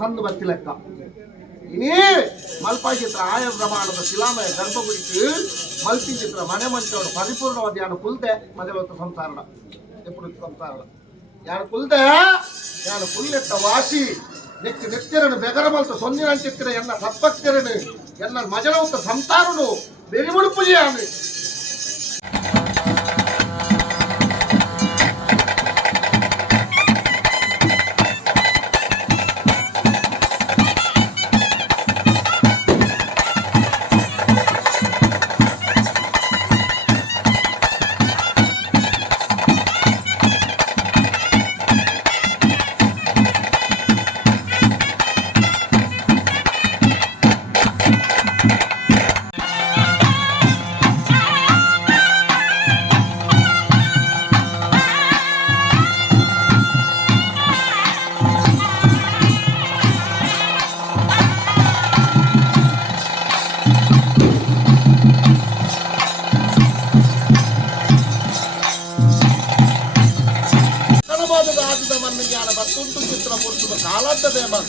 ಸಂದು ಬರ್ತಿಲೆಕ್ಕ ಇನೇ ಮಲ್ಪಾಯಿ ಚಿತ್ರ ಆಯ ಪ್ರಮಾಣದ ಶಿಲಾಮಯ ಗರ್ಭಗುಡಿತು ಮಲ್ಪಿ ಚಿತ್ರ ಮನೆ ಮಂಚೋಡು ಪರಿಪೂರ್ಣವಾದ ಯಾನು ಕುಲ್ದೆ ಮಜಲೊತ್ತ ಸಂಸಾರಣ ಎప్పుడు ಸಂಸಾರಣ ಯಾನು ಕುಲ್ದೆ ಯಾನು ಕುಲ್ಲೆಟ್ಟ ವಾಸಿ ನೆಚ್ಚು ನೆಚ್ಚರನು ಬೆಗರ ಮಲ್ತ ಸೊನ್ನಿನ ಚಿತ್ರ ಎನ್ನ ಸಪ್ಪಕ್ತಿರನು ಎನ್ನ ಮಜಲೊತ್ತ ಸಂಸಾರನು ಬೆರಿಮುಡುಪುಜಿಯಾನು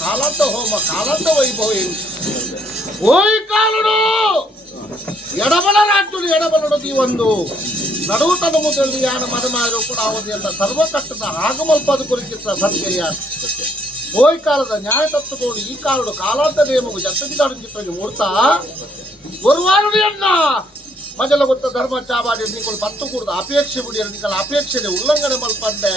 ಕಾಲಾಂತ ಹೋಮ ಕಾಲಾಂತ ವೈಭವ ಓಯ್ ಕಾಲುಡು ಎಡಬಲ ರಾಜ್ಯದ ಎಡಬಲಡು ಒಂದು ನಡುವುತನ ಮುದಲ್ಲಿ ಯಾನ ಮದಮಾರು ಕೂಡ ಅವಧಿಯನ್ನ ಸರ್ವಕಟ್ಟದ ಆಗಮಲ್ಪದ ಕುರಿತಿತ್ತ ಸತ್ಯ ಓಯ್ ಕಾಲದ ನ್ಯಾಯ ತತ್ವಗಳು ಈ ಕಾಲಡು ಕಾಲಾಂತ ನೇಮವು ಜತ್ತದಿಗಾಡು ಚಿತ್ರಕ್ಕೆ ಮೂಡ್ತಾ ಒರುವಾರುಡಿಯನ್ನ ಮಜಲ ಗೊತ್ತ ಧರ್ಮ ಚಾವಾಡಿ ನಿಗಳು ಪತ್ತು ಕೂಡದ ಅಪೇಕ್ಷೆ ಬಿಡಿ ನಿಗಳ ಅಪೇಕ್ಷೆ ಉಲ್ಲಂಘನೆ ಮಲ್ಪಂಡೆ